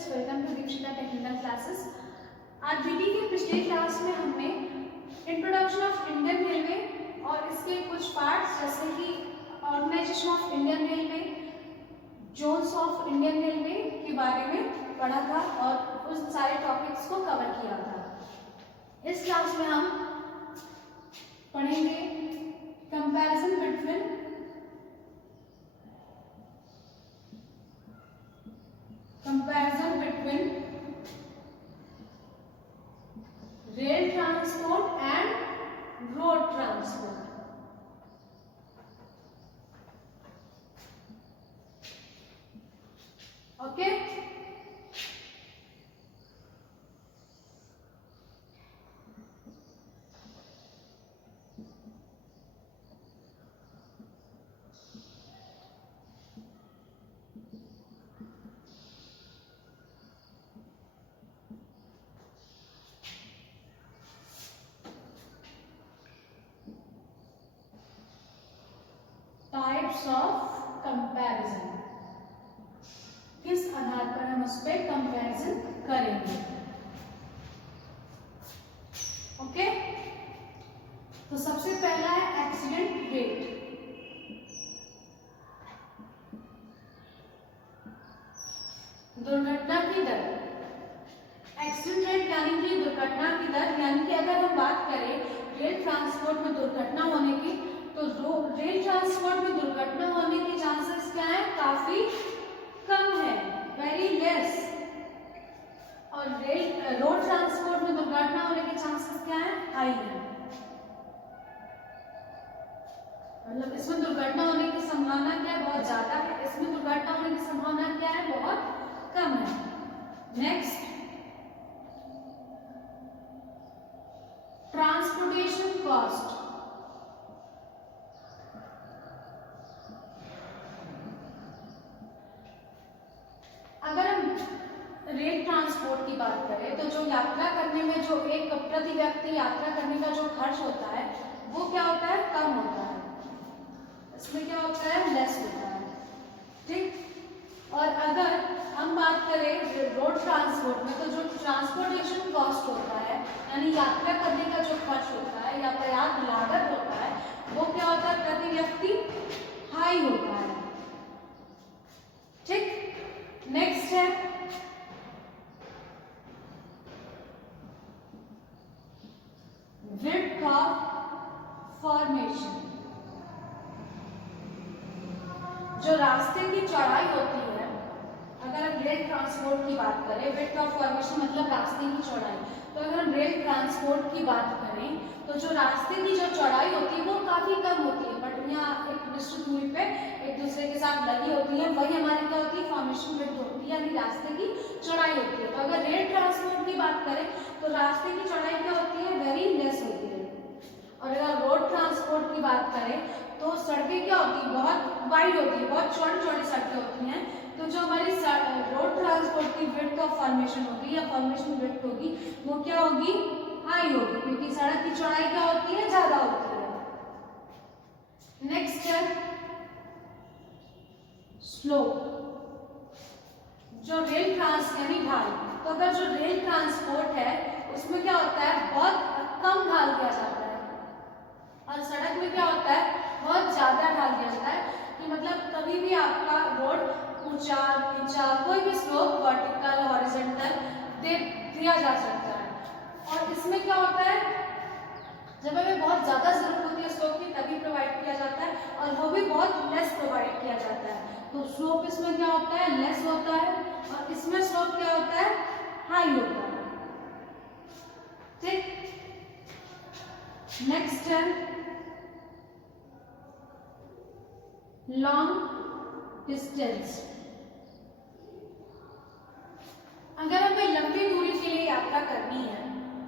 Students, welcome to Dikshita technical classes. आज GT के पिछले क्लास में हमने इंट्रोडक्शन ऑफ इंडियन रेलवे और इसके कुछ पार्ट्स जैसे कि organisation of Indian railway, zones of Indian railway के बारे में पढ़ा था और उन सारे टॉपिक्स को कवर किया था। इस क्लास में हम पढ़ेंगे comparison between rail transport and road transport. Okay, types of comparison, किस आधार पर हम उस पर कंपैरिजन करेंगे। ओके, तो सबसे पहला है एक्सीडेंट रेट। दुर्घटना की दर। एक्सीडेंट रेट यानी कि दुर्घटना की दर, यानी कि अगर हम बात करें रेल ट्रांसपोर्ट में दुर्घटना होने की, तो रेल ट्रांसपोर्ट में दुर्घटना होने के चांसेस क्या है? काफी कम है, वेरी लेस। और रोड ट्रांसपोर्ट में दुर्घटना होने के चांसेस क्या है? हाई है। मतलब इसमें दुर्घटना होने की संभावना क्या है? बहुत ज्यादा है। इसमें दुर्घटना होने की संभावना क्या है? बहुत कम है। Next, transportation cost. अगर हम रेल ट्रांसपोर्ट की बात करें तो जो यात्रा करने में जो एक प्रति व्यक्ति यात्रा करने का जो खर्च होता है वो क्या होता है? कम होता है। इसमें क्या होता है? लेस होता है। ठीक। और अगर हम बात करें रोड ट्रांसपोर्ट में, तो जो ट्रांसपोर्टेशन कॉस्ट होता है यानी यात्रा करने का जो खर्च होता है, यातायात लागत होता है, वो क्या होता है? प्रति व्यक्ति हाई होता है। ठीक। नेक्स्ट है विड्थ ऑफ फॉर्मेशन। जो रास्ते की चौड़ाई होती है, अगर हम रेल ट्रांसपोर्ट की बात करें, विड्थ ऑफ फॉर्मेशन मतलब रास्ते की चौड़ाई, तो अगर हम रेल ट्रांसपोर्ट की बात करें तो जो रास्ते की जो चौड़ाई होती है वो काफी कम होती है, पटरियां एक निश्चित दूरी पे एक दूसरे के साथ लगी होती है, वही हमारी क्या होती है? फॉर्मेशन विड्थ होती है, यानी रास्ते की चौड़ाई होती है। तो अगर रेल ट्रांसपोर्ट की बात करें तो रास्ते की चौड़ाई क्या होती है? वेरी लेस होती है। और अगर रोड ट्रांसपोर्ट की बात करें तो सड़कें क्या होती है? बहुत वाइड होती है, बहुत चौड़ी चौड़ी सड़कें होती हैं। तो जो हमारी रोड ट्रांसपोर्ट की विड्थ ऑफ फॉर्मेशन होगी या फॉर्मेशन विड्थ होगी वो क्या होगी? हाई होगी, क्योंकि सड़क की चौड़ाई क्या होती है? ज्यादा होती है। नेक्स्ट है स्लोप। जो रेल यानी ढाल, तो अगर जो रेल ट्रांसपोर्ट है उसमें क्या होता है? बहुत कम ढाल किया जाता है, और सड़क में क्या होता है? बहुत ज्यादा ढाल दिया जाता है, कि मतलब कभी भी आपका रोड ऊंचा नीचा कोई भी स्लोप वर्टिकल हॉरिजॉन्टल दिया जा सकता है। और इसमें क्या होता है? जब हमें बहुत ज्यादा जरूरत होती है स्लोप की तभी प्रोवाइड किया जाता है, और वो भी बहुत लेस प्रोवाइड किया जाता है। तो स्लोप इसमें क्या होता है? लेस होता है, और इसमें स्लोप क्या होता है? हाई होता है। ठीक। नेक्स्ट है लॉन्ग डिस्टेंस। अगर हमें लंबी दूरी के लिए यात्रा करनी है,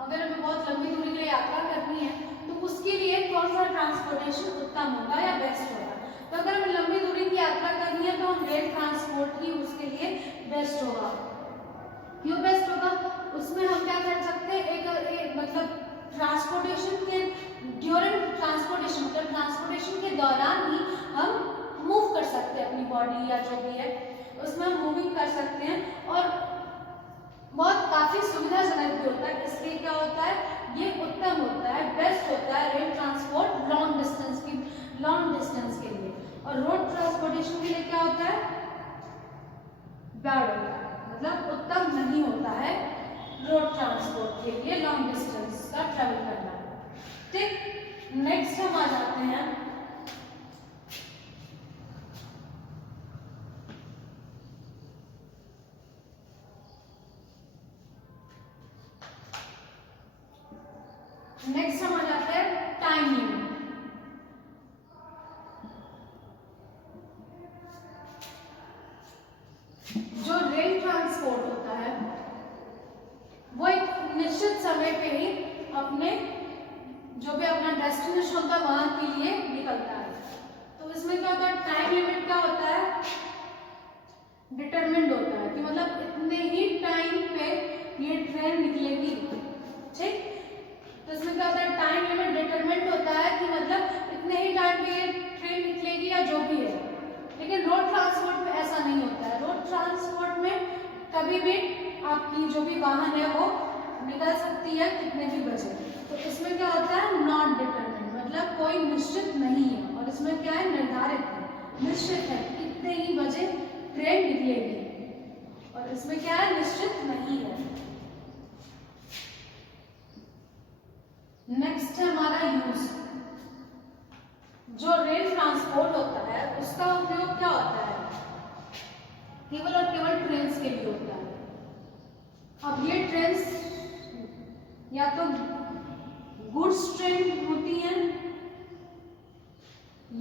अगर हमें बहुत लंबी दूरी के लिए यात्रा करनी है तो उसके लिए कौन सा ट्रांसपोर्टेशन उत्तम होगा या बेस्ट होगा? तो अगर हमें लंबी दूरी की यात्रा करनी है तो हम रेल ट्रांसपोर्ट ही उसके लिए बेस्ट होगा। क्यों बेस्ट होगा? उसमें हम क्या कर सकते हैं? एक मतलब ट्रांसपोर्टेशन के ड्यूरिंग ट्रांसपोर्टेशन मतलब ट्रांसपोर्टेशन के दौरान ही हम मूव कर सकते हैं अपनी बॉडी या जो भी है उसमें हम मूविंग कर सकते हैं, और क्या होता है, ये उत्तम होता है, बेस्ट होता है रेल ट्रांसपोर्ट लॉन्ग डिस्टेंस के लिए। और रोड ट्रांसपोर्टेशन के लिए क्या होता है, बैड होता है, मतलब उत्तम नहीं होता है रोड ट्रांसपोर्ट के लिए लॉन्ग डिस्टेंस का ट्रेवल करना। ठीक, नेक्स्ट हम आ जाते हैं टाइम लिमिट। जो रेल ट्रांसपोर्ट होता है वो एक निश्चित समय पे ही अपने जो भी अपना डेस्टिनेशन होता है वहां के लिए निकलता है। तो इसमें क्या होता है, टाइम लिमिट क्या होता है, डिटरमिन्ड होता है कि मतलब इतने ही टाइम पे ये ट्रेन निकलेगी। ठीक, तो इसमें क्या होता है, टाइम लिमिट डिटरमिन्ड होता है कि मतलब इतने ही टाइम पे ये ट्रेन निकलेगी या जो भी है। लेकिन रोड ट्रांसपोर्ट में ऐसा नहीं होता है। रोड ट्रांसपोर्ट में कभी भी आपकी जो भी वाहन है वो निकल सकती है कितने भी बजे। तो इसमें क्या होता है, नॉट डिटरमिन्ड, मतलब कोई निश्चित नहीं है। और इसमें क्या है, निर्धारित है, निश्चित है कितने ही बजे ट्रेन निकलेगी। और इसमें क्या है, निश्चित नहीं है। नेक्स्ट है हमारा यूज। जो रेल ट्रांसपोर्ट होता है उसका उपयोग क्या होता है, केवल और केवल ट्रेन्स के लिए होता है। अब ये ट्रेन्स या तो गुड्स ट्रेन होती हैं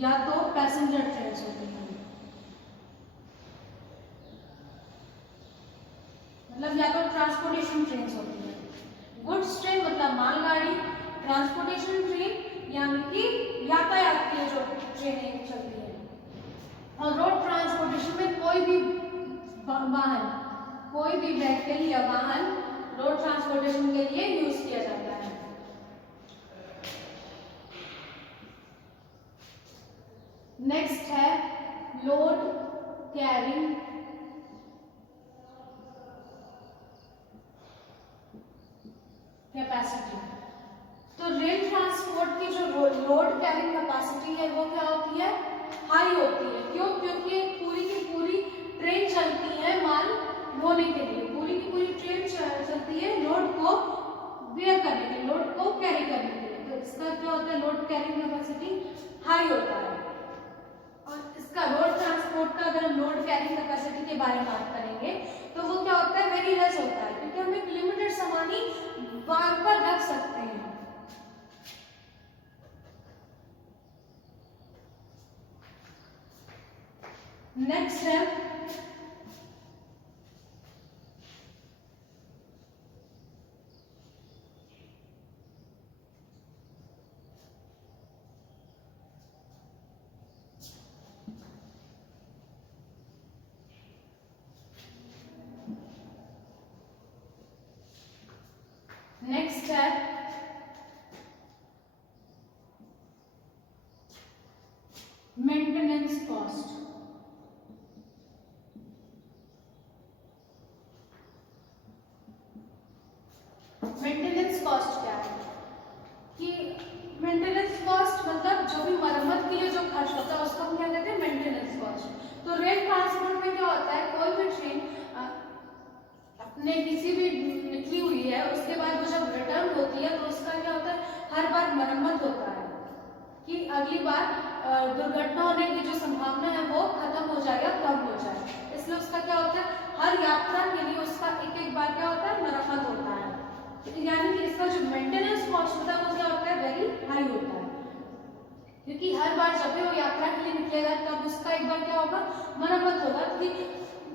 या तो पैसेंजर ट्रेन्स होती हैं। मतलब या तो ट्रांसपोर्टेशन ट्रेन्स होती हैं। गुड्स ट्रेन मतलब मालगाड़ी, ट्रांसपोर्टेशन ट्रेन यानी कि यातायात के जो ट्रेनें चलती है। और रोड ट्रांसपोर्टेशन में कोई भी वाहन, कोई भी व्हीकल या वाहन रोड ट्रांसपोर्टेशन के लिए यूज किया जाता है। नेक्स्ट है लोड कैरिंग कैपेसिटी। तो रेल ट्रांसपोर्ट की जो लोड कैरिंग कैपेसिटी है वो क्या होती है, हाई होती है। क्यों, क्योंकि पूरी की पूरी ट्रेन चलती है माल ढोने के लिए, पूरी की पूरी ट्रेन चलती है लोड को बेयर करने के लिए, लोड को कैरी करने के लिए। तो इसका क्या होता है, लोड कैरिंग कैपेसिटी हाई होता है। और इसका रोड ट्रांसपोर्ट का अगर हम लोड कैरिंग कैपेसिटी के बारे में बात करेंगे तो वो क्या होता है, वेरी लेस होता है, क्योंकि हम एक लिमिटेड सामान ही बार बार रख सकते हैं। नेक्स्ट है मेंटेनेंस कॉस्ट। मेंटेनेंस कॉस्ट क्या है कि मेंटेनेंस कॉस्ट मतलब जो भी मरम्मत के लिए जो खर्च होता है उसको हम क्या कहते हैं, मेंटेनेंस कॉस्ट। तो रेल ट्रांसपोर्ट में क्या होता है, कोई भी ट्रेन अपने किसी भी निकली हुई है उसके बाद वो जब रिटर्न होती है तो उसका क्या होता है, हर बार मरम्मत होता है कि अगली बार दुर्घटना होने की जो संभावना है वो खत्म हो जाए या कम हो जाए। इसलिए उसका क्या होता है, हर यात्रा के लिए उसका एक एक बार क्या होता है, मरम्मत होता है। यानी कि इसका जो मेंटेनेंस कॉस्ट होता है वो क्या होता है, वेरी हाई होता है, क्योंकि हर बार जब भी वो यात्रा के लिए निकलेगा तब उसका एक बार क्या होगा, मरम्मत होगा कि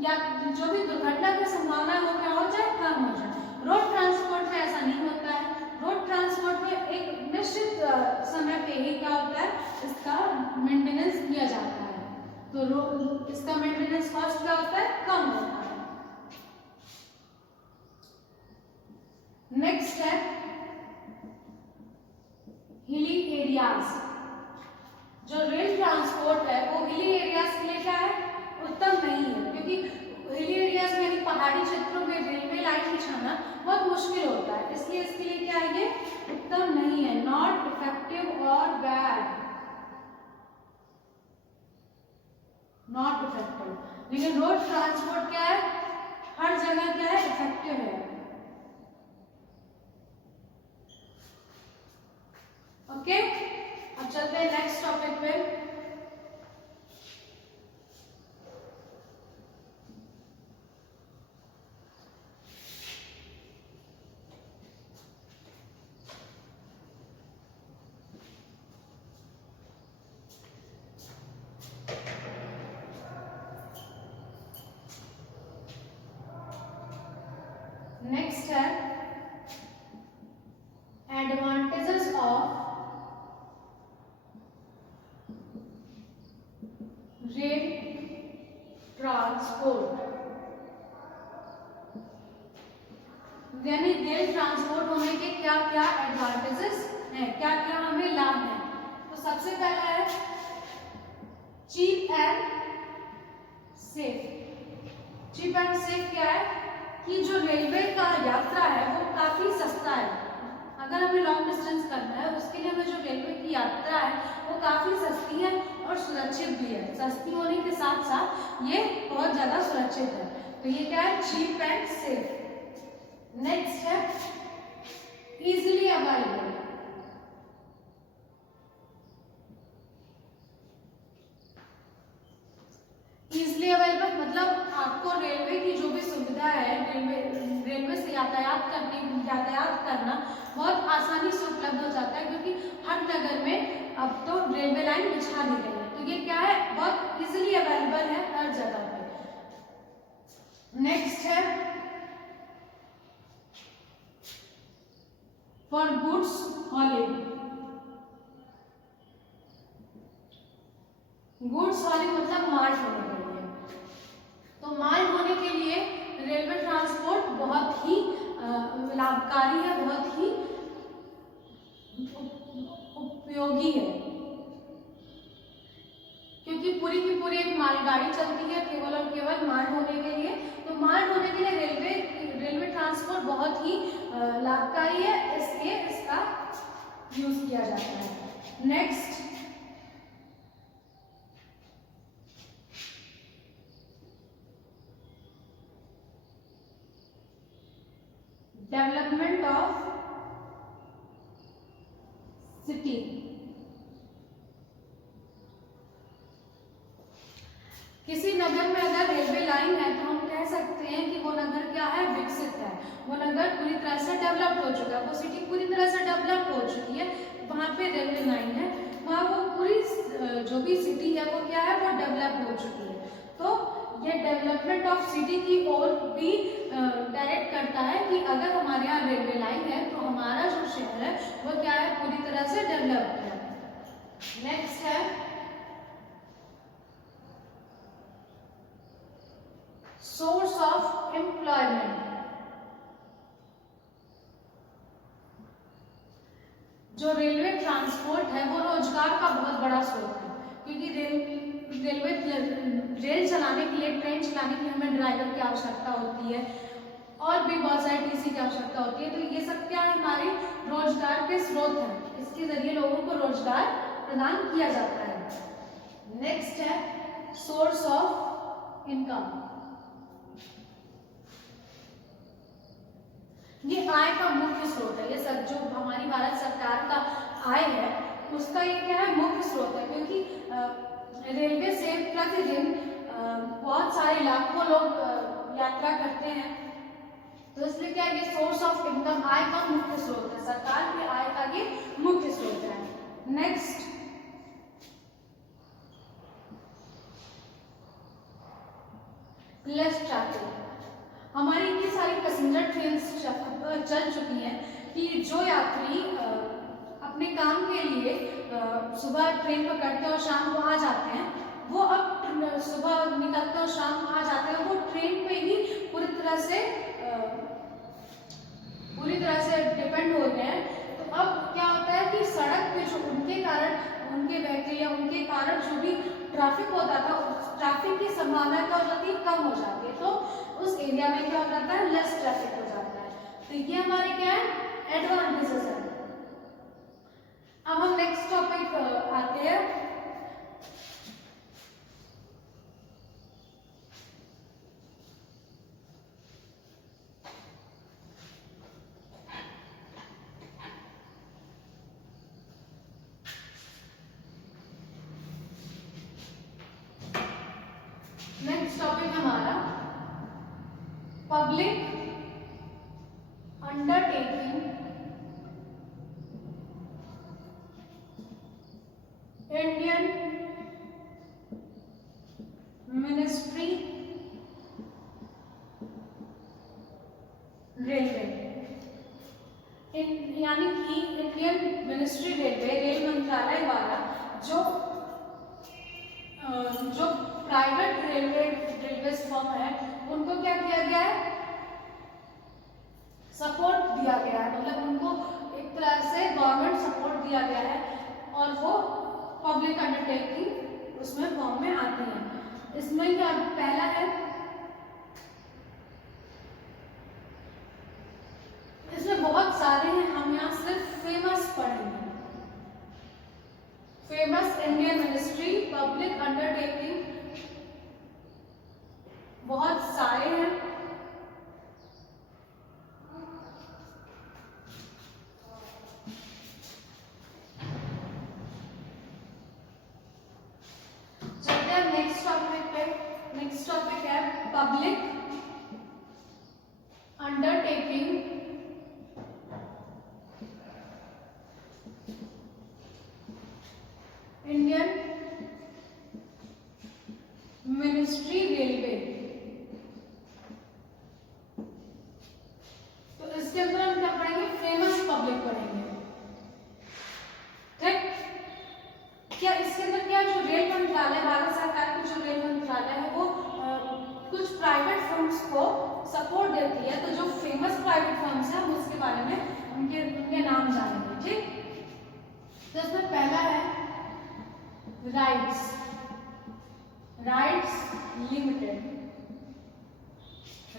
या जो भी दुर्घटना की संभावना है वो क्या हो जाए, कम हो जाए। रोड ट्रांसपोर्ट में ऐसा नहीं होता है। रोड ट्रांसपोर्ट में एक निश्चित समय पे ही क्या होता है, इसका मेंटेनेंस किया जाता है। तो इसका मेंटेनेंस कॉस्ट क्या होता है, कम होता है। नेक्स्ट है हिली एरियाज। जो रेल ट्रांसपोर्ट है वो हिली एरियाज के लिए क्या है, उत्तम नहीं है, क्योंकि हिली एरियाज में पहाड़ी क्षेत्रों में रेलवे लाइन बिछाना बहुत मुश्किल होता है, इसलिए इसके लिए क्या है, ये उत्तम नहीं है, नॉट इफेक्टिव और बैड, नॉट इफेक्टिव। लेकिन रोड ट्रांसपोर्ट क्या है, हर जगह क्या है, इफेक्टिव है। ओके, अब चलते हैं नेक्स्ट टॉपिक पे। नेक्स्ट है एडवांटेजेस ऑफ रेल ट्रांसपोर्ट, यानी रेल ट्रांसपोर्ट होने के क्या क्या एडवांटेजेस हैं, क्या क्या हमें लाभ है। तो सबसे पहला है cheap and safe. Cheap and safe क्या है कि जो रेलवे का यात्रा है वो काफी सस्ता है। अगर हमें लॉन्ग डिस्टेंस करना है उसके लिए हमें जो रेलवे की यात्रा है वो काफी सस्ती है और सुरक्षित भी है। सस्ती होने के साथ साथ ये बहुत ज्यादा सुरक्षित है, तो ये क्या है, चीप एंड सेफ। नेक्स्ट है इजीली अवेलेबल। इजीली अवेलेबल मतलब आपको रेलवे की जो भी सुविधा है, रेलवे से यातायात करना बहुत आसानी से उपलब्ध हो जाता है, क्योंकि हर नगर में अब तो रेलवे लाइन बिछा दी गई है, तो ये क्या है, बहुत इजीली अवेलेबल है हर जगह पे। नेक्स्ट है फॉर गुड्स हॉलिंग। गुड्स हॉलिंग मतलब माल ढोने के लिए, तो माल ढोने के लिए रेलवे ट्रांसपोर्ट बहुत ही लाभकारी है, बहुत ही उपयोगी है, क्योंकि पूरी की पूरी एक मालगाड़ी चलती है केवल और केवल माल ढोने के लिए। तो माल ढोने के लिए रेलवे ट्रांसपोर्ट बहुत ही लाभकारी है, इसलिए इसका यूज किया जाता है। Next development of city. किसी नगर में अगर रेलवे लाइन है तो हम कह सकते हैं कि वो नगर क्या है, विकसित है, वो नगर पूरी तरह से डेवलप हो चुका है, वो सिटी पूरी तरह से डेवलप हो चुकी है, वहाँ पे रेलवे लाइन है, वहाँ वो पूरी जो भी सिटी है वो क्या है, वो डेवलप हो चुकी है। तो ये डेवलपमेंट ऑफ सिटी की ओर भी डायरेक्ट करता है कि अगर हमारे यहाँ रेलवे लाइन है तो हमारा जो शहर है वो क्या है, पूरी तरह से डेवलप्ड है। नेक्स्ट है सोर्स ऑफ एम्प्लॉयमेंट। जो रेलवे ट्रांसपोर्ट है वो रोजगार का बहुत बड़ा स्रोत है, क्योंकि रेल चलाने के लिए, ट्रेन चलाने के लिए हमें ड्राइवर की आवश्यकता होती है और भी बहुत सारे टीसी की आवश्यकता होती है। तो ये सब क्या है, हमारे रोजगार के स्रोत हैं, इसके जरिए लोगों को रोजगार प्रदान किया जाता है। नेक्स्ट है सोर्स ऑफ इनकम। ये आय का मुख्य स्रोत है, ये सब जो हमारी भारत सरकार का आय है उसका ये क्या है, मुख्य स्रोत है, क्योंकि रेलवे से प्रतिदिन बहुत सारे लाखों लोग यात्रा करते हैं, तो इसलिए क्या है, ये सोर्स ऑफ इनकम, आय का मुख्य स्रोत है, सरकार की आय का ये मुख्य स्रोत है। Next less traffic. हमारी इतनी सारी पैसेंजर ट्रेन चल चुकी हैं कि जो यात्री अपने काम के लिए सुबह ट्रेन पकड़ते हैं और शाम को आ जाते हैं, वो अब सुबह निकलते हैं और शाम को आ जाते हैं, वो ट्रेन पे ही पूरी तरह से डिपेंड हो गए हैं। तो अब क्या होता है कि सड़क पे जो उनके कारण, उनके व्हीकल या उनके कारण जो भी ट्रैफिक होता था, ट्रैफिक की संभावना क्या हो जाती है, कम हो जाती है, तो उस एरिया में क्या हो जाता है, लेस ट्रैफिक हो जाता है। तो ये हमारे क्या है, एडवांटेजेस है। अब हम नेक्स्ट टॉपिक आते हैं। नेक्स्ट टॉपिक हमारा public undertaking Indian ministry railway, यानी कि इंडियन मिनिस्ट्री रेलवे, रेल मंत्रालय द्वारा जो प्राइवेट रेलवे फर्म है उनको क्या किया गया है, सपोर्ट दिया गया है, मतलब उनको एक तरह से गवर्नमेंट सपोर्ट दिया गया है और वो पब्लिक अंडरटेकिंग उसमें फॉर्म में आती है। इसमें क्या पहला है, इसमें बहुत सारे हैं, हम यहाँ सिर्फ फेमस पढ़ेंगे। Famous Indian ministry public undertaking बहुत सारे हैं। चलते हैं नेक्स्ट टॉपिक पे। नेक्स्ट टॉपिक है public undertaking Indian ministry railway. तो इसके अंदर हम क्या पढ़ेंगे, फेमस पब्लिक पढ़ेंगे। ठीक, क्या इसके अंदर क्या जो रेल मंत्रालय, भारत सरकार की जो रेल मंत्रालय है वो कुछ प्राइवेट फर्म्स को सपोर्ट देती है। तो जो फेमस प्राइवेट फर्म्स हैं हम उसके बारे में उनके नाम जानेंगे। ठीक, तो इसमें पहला है RITES limited,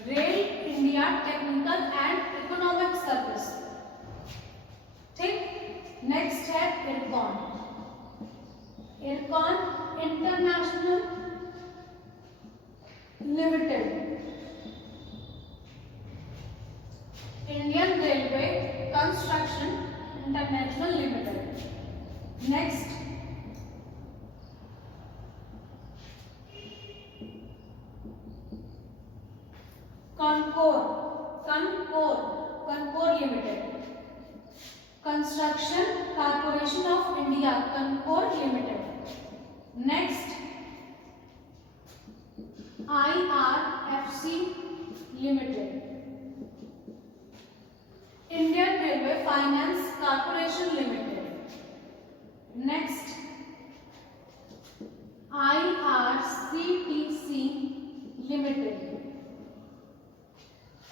rail India technical and economic service. ठीक, नेक्स्ट है IRCON international limited, Indian railway construction international limited. Next CONCOR limited, construction corporation of India CONCOR limited. Next IRFC limited, Indian railway finance corporation limited. Next IRCTC limited,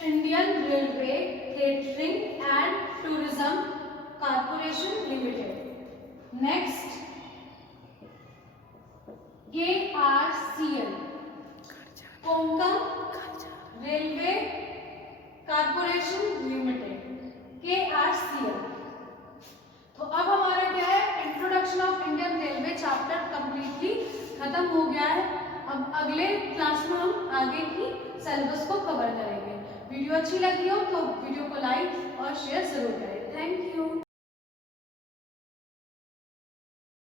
Indian railway catering and tourism corporation limited. Next KRCL, Konkan railway corporation limited, KRCL। तो अब हमारा क्या है, introduction of Indian railway chapter completely खत्म हो गया है। अब अगले क्लास में हम आगे की सिलेबस को कवर करेंगे। वीडियो अच्छी लगी हो तो वीडियो को लाइक और शेयर जरूर करें।